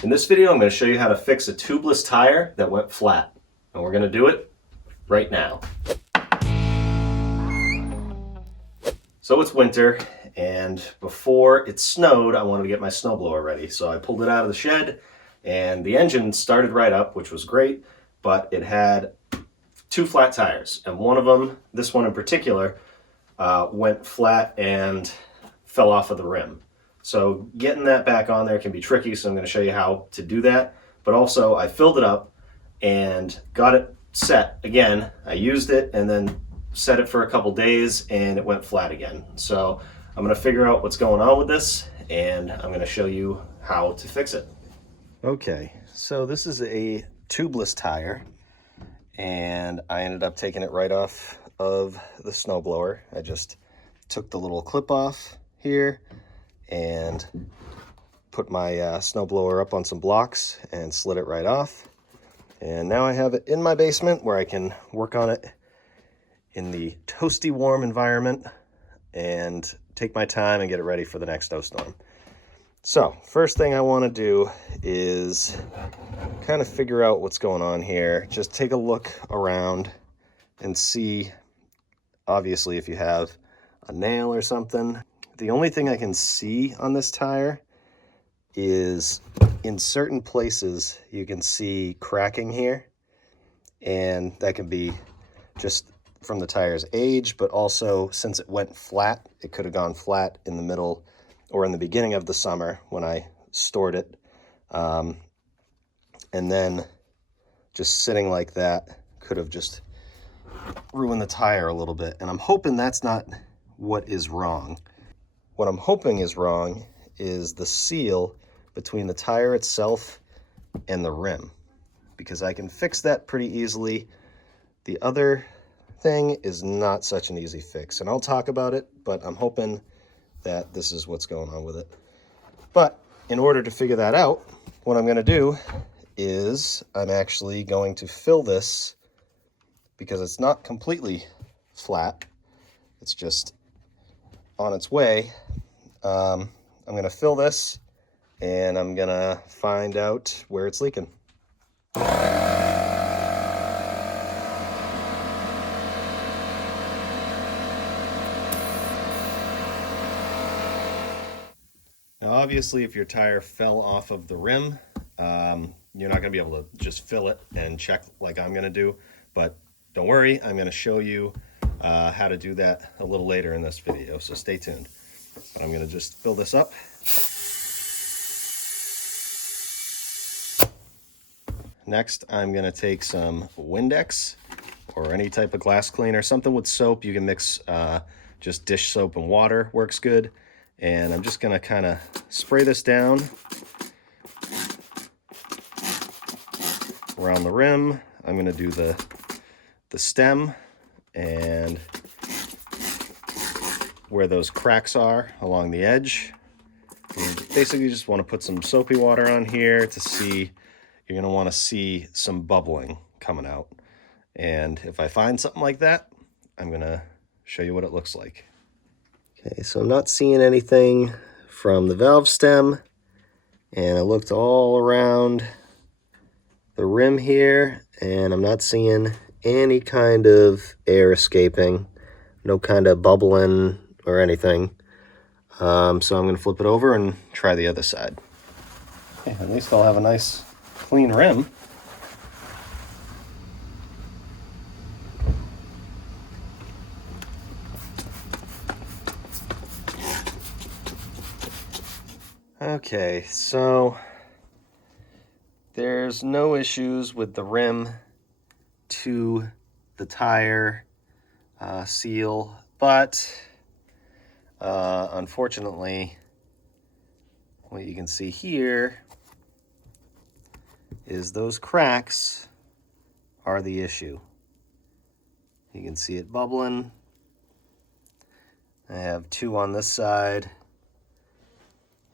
In this video, I'm going to show you how to fix a tubeless tire that went flat. And we're going to do it right now. So it's winter, and before it snowed, I wanted to get my snowblower ready. So I pulled it out of the shed, and the engine started right up, which was great, but it had two flat tires. And one of them, this one in particular, went flat and fell off of the rim. So getting that back on there can be tricky, so I'm going to show you how to do that. But also, I filled it up and got it set again. I used it and then set it for a couple days and it went flat again. So I'm going to figure out what's going on with this and I'm going to show you how to fix it. Okay, so this is a tubeless tire and I ended up taking it right off of the snowblower. I just took the little clip off here and put my snowblower up on some blocks and slid it right off. And now I have it in my basement where I can work on it in the toasty warm environment and take my time and get it ready for the next snowstorm. So first thing I want to do is kind of figure out what's going on here. Just take a look around and see, obviously, if you have a nail or something. The only thing I can see on this tire is in certain places you can see cracking here, and that can be just from the tire's age, but also since it went flat, it could have gone flat in the middle or in the beginning of the summer when I stored it. And then just sitting like that could have just ruined the tire a little bit. And I'm hoping that's not what is wrong. What I'm hoping is wrong is the seal between the tire itself and the rim, because I can fix that pretty easily. The other thing is not such an easy fix, and I'll talk about it, but I'm hoping that this is what's going on with it. But in order to figure that out, what I'm going to do is I'm actually going to fill this, because it's not completely flat, it's just on its way. I'm going to fill this and I'm going to find out where it's leaking. Now, obviously, if your tire fell off of the rim, you're not going to be able to just fill it and check like I'm going to do. But don't worry, I'm going to show you how to do that a little later in this video, so stay tuned. But I'm going to just fill this up. Next, I'm going to take some Windex or any type of glass cleaner, something with soap. You can mix just dish soap and water, works good. And I'm just going to kind of spray this down around the rim. I'm going to do the stem and where those cracks are along the edge. And basically, you just want to put some soapy water on here to see. You're going to want to see some bubbling coming out. And if I find something like that, I'm going to show you what it looks like. Okay, so I'm not seeing anything from the valve stem, and I looked all around the rim here, and I'm not seeing any kind of air escaping, no kind of bubbling or anything. So I'm going to flip it over and try the other side. Okay, at least I'll have a nice clean rim. Okay, so there's no issues with the rim to the tire seal, but unfortunately, what you can see here is those cracks are the issue. You can see it bubbling. I have two on this side,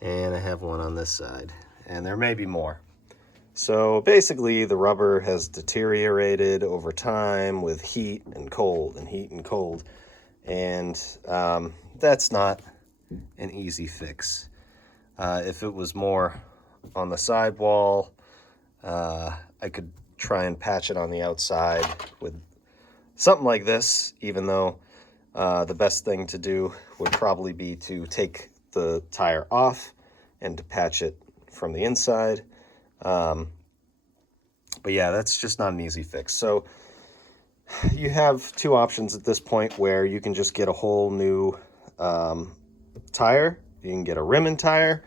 and I have one on this side, and there may be more. So basically, the rubber has deteriorated over time with heat and cold and heat and cold, and that's not an easy fix. If it was more on the sidewall. I could try and patch it on the outside with something like this, even though the best thing to do would probably be to take the tire off and to patch it from the inside. But yeah, that's just not an easy fix. So you have two options at this point, where you can just get a whole new tire. You can get a rim and tire,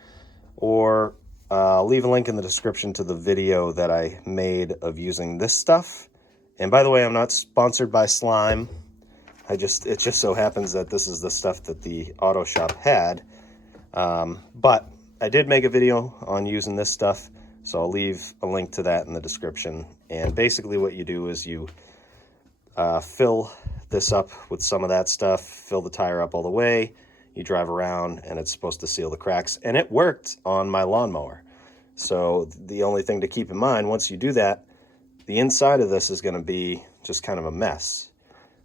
or I'll leave a link in the description to the video that I made of using this stuff. And by the way, I'm not sponsored by Slime. It just so happens that this is the stuff that the auto shop had. But I did make a video on using this stuff, so I'll leave a link to that in the description. And basically what you do is you fill this up with some of that stuff, fill the tire up all the way, you drive around, and it's supposed to seal the cracks. And it worked on my lawnmower. So the only thing to keep in mind, once you do that, the inside of this is going to be just kind of a mess.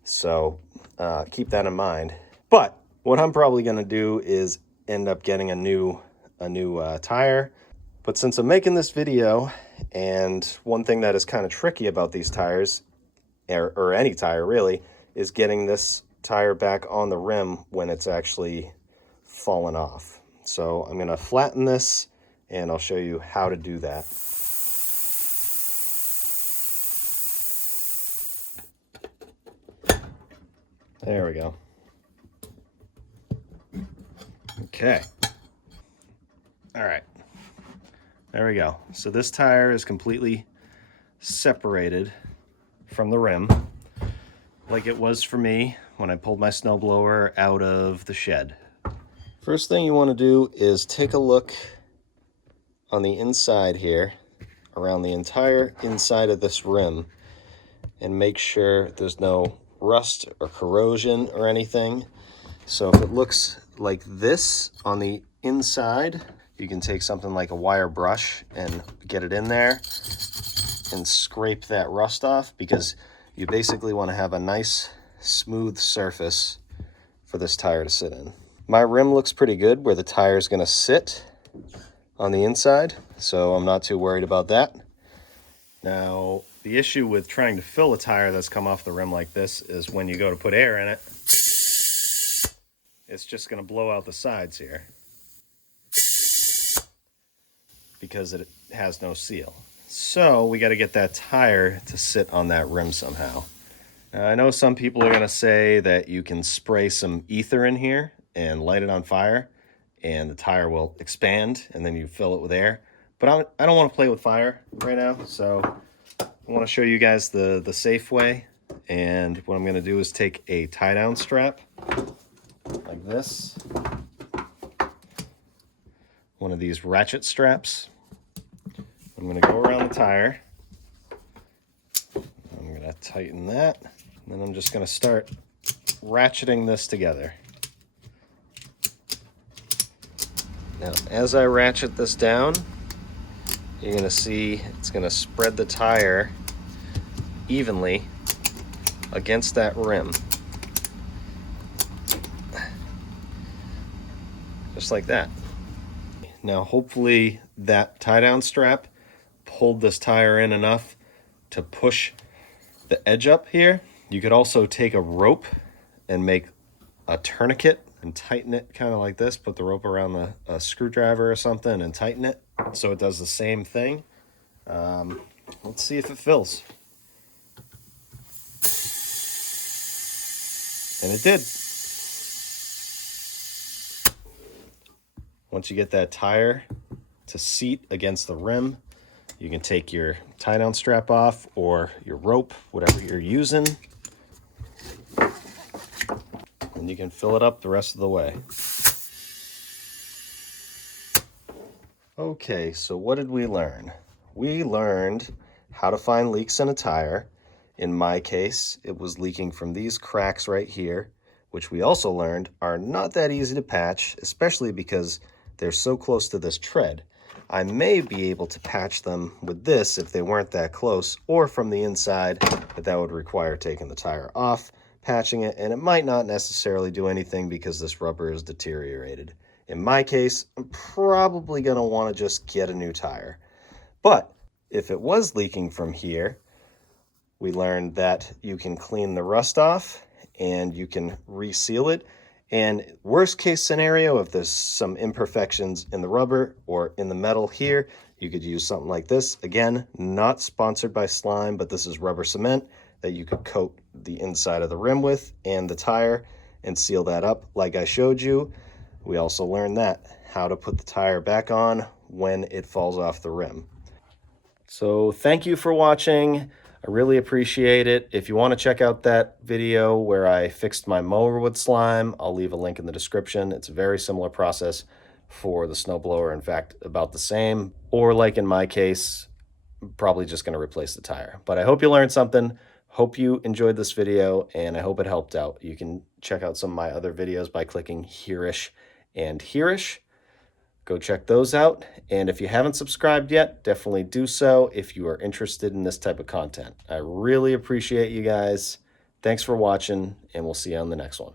So keep that in mind. But what I'm probably going to do is end up getting a new tire. But since I'm making this video, and one thing that is kind of tricky about these tires, or any tire really, is getting this tire back on the rim when it's actually fallen off. So I'm going to flatten this, and I'll show you how to do that. There we go. Okay. All right. There we go. So this tire is completely separated from the rim, like it was for me when I pulled my snowblower out of the shed. First thing you want to do is take a look on the inside here, around the entire inside of this rim, and make sure there's no rust or corrosion or anything. So if it looks like this on the inside, you can take something like a wire brush and get it in there and scrape that rust off, because you basically want to have a nice smooth surface for this tire to sit in. My rim looks pretty good where the tire is going to sit on the inside, so I'm not too worried about that. Now, the issue with trying to fill a tire that's come off the rim like this is when you go to put air in it, it's just going to blow out the sides here because it has no seal. So we got to get that tire to sit on that rim somehow. Now, I know some people are going to say that you can spray some ether in here and light it on fire, and the tire will expand, and then you fill it with air. But I don't want to play with fire right now, so I want to show you guys the safe way. And what I'm going to do is take a tie-down strap like this, one of these ratchet straps. I'm going to go around the tire. I'm going to tighten that, and then I'm just going to start ratcheting this together. Now, as I ratchet this down, you're going to see it's going to spread the tire evenly against that rim. Just like that. Now, hopefully that tie-down strap pulled this tire in enough to push the edge up here. You could also take a rope and make a tourniquet and tighten it kind of like this. Put the rope around a screwdriver or something and tighten it so it does the same thing. Let's see if it fills. And it did. Once you get that tire to seat against the rim, you can take your tie-down strap off or your rope, whatever you're using, and you can fill it up the rest of the way. Okay, so what did we learn? We learned how to find leaks in a tire. In my case, it was leaking from these cracks right here, which we also learned are not that easy to patch, especially because they're so close to this tread. I may be able to patch them with this if they weren't that close, or from the inside, but that would require taking the tire off, patching it, and it might not necessarily do anything because this rubber is deteriorated. In my case, I'm probably going to want to just get a new tire. But if it was leaking from here, we learned that you can clean the rust off and you can reseal it. And worst case scenario, if there's some imperfections in the rubber or in the metal here, you could use something like this. Again, not sponsored by Slime, but this is rubber cement that you could coat the inside of the rim with and the tire and seal that up like I showed you. We also learned that, how to put the tire back on when it falls off the rim. So thank you for watching. I really appreciate it. If you want to check out that video where I fixed my mower with slime, I'll leave a link in the description. It's a very similar process for the snowblower. In fact, about the same. Or like in my case, probably just going to replace the tire. But I hope you learned something. Hope you enjoyed this video, and I hope it helped out. You can check out some of my other videos by clicking Hereish and Hereish. Go check those out. And if you haven't subscribed yet, definitely do so if you are interested in this type of content. I really appreciate you guys. Thanks for watching, and we'll see you on the next one.